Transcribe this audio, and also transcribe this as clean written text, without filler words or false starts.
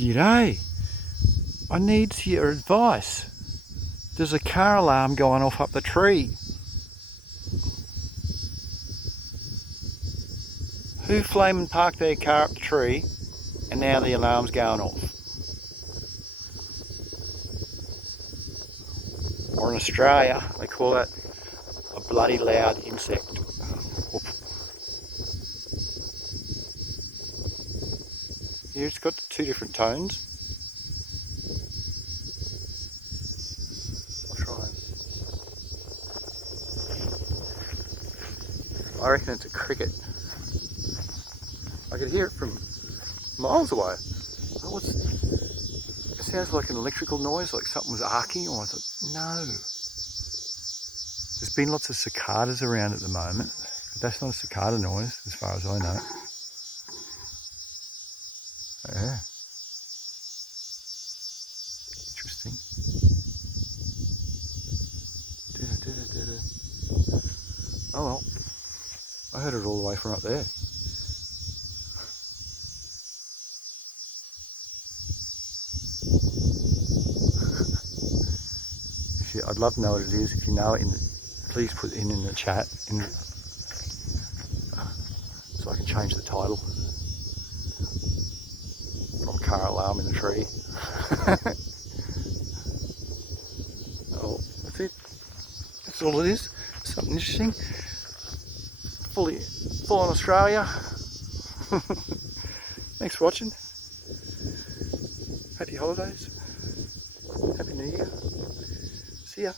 G'day, I need your advice. There's a car alarm going off up the tree. Who flaming parked their car up the tree and now the alarm's going off? Or in Australia, they call that a bloody loud insect. Here it's got two different tones. I'll try and... I reckon it's a cricket. I could hear it from miles away. Oh, it sounds like an electrical noise, like something was arcing, or I thought, no. There's been lots of cicadas around at the moment, but that's not a cicada noise as far as I know. Yeah. Interesting. Oh well, I heard it all the way from up there. I'd love to know what it is. If you know it, please put it in the chat, so I can change the title from car alarm in the tree. Oh, that's it. That's all it is. Something interesting. Full on Australia. Thanks for watching. Happy holidays. Happy New Year. See ya.